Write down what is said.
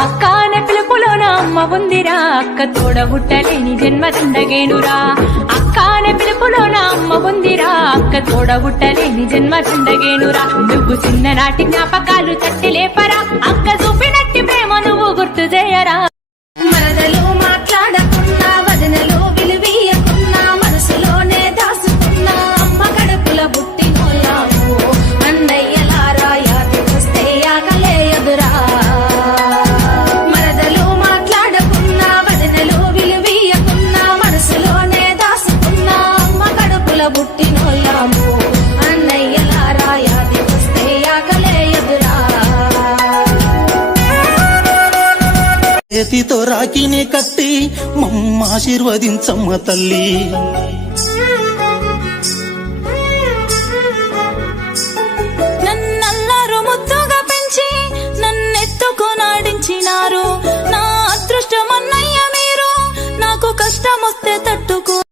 అక్క అనే పిలుపులోన అమ్మ ఉందిరా, అక్క తోడబుట్టలేని జన్మ దండగేనురా. అక్క అనే పిలుపులోన అమ్మ ఉందిరా, అక్క తోడబుట్టలేని జన్మ దండగేనురా. నువ్వు చిన్ననాటి జ్ఞాపకాలు తట్టి లేపరా, అక్క చూపినట్టి ప్రేమ నువ్వు గుర్తు చేయరా. మరదలు మాట్లాడకున్నా, వదనలు విలువీయకున్నా, మనసులోనే దాసుకున్నా, అమ్మ కడుపుల బుట్టినోళ్ళము అన్నయ్యలారా, యాది వస్తే ఆకలే ఎదురా. మరదలు మాట్లాడకున్నా, వదనలు విలువీయకున్నా, మనసులోనే దాసుకున్నా, అమ్మ కడుపుల బుట్టినోళ్ళము అన్నయ్యలారా, యాది వస్తే ఆకలే ఎదురా. చేతితో రాకిని కట్టి మమ్మ ఆశీర్వదించమ్మ తల్లి.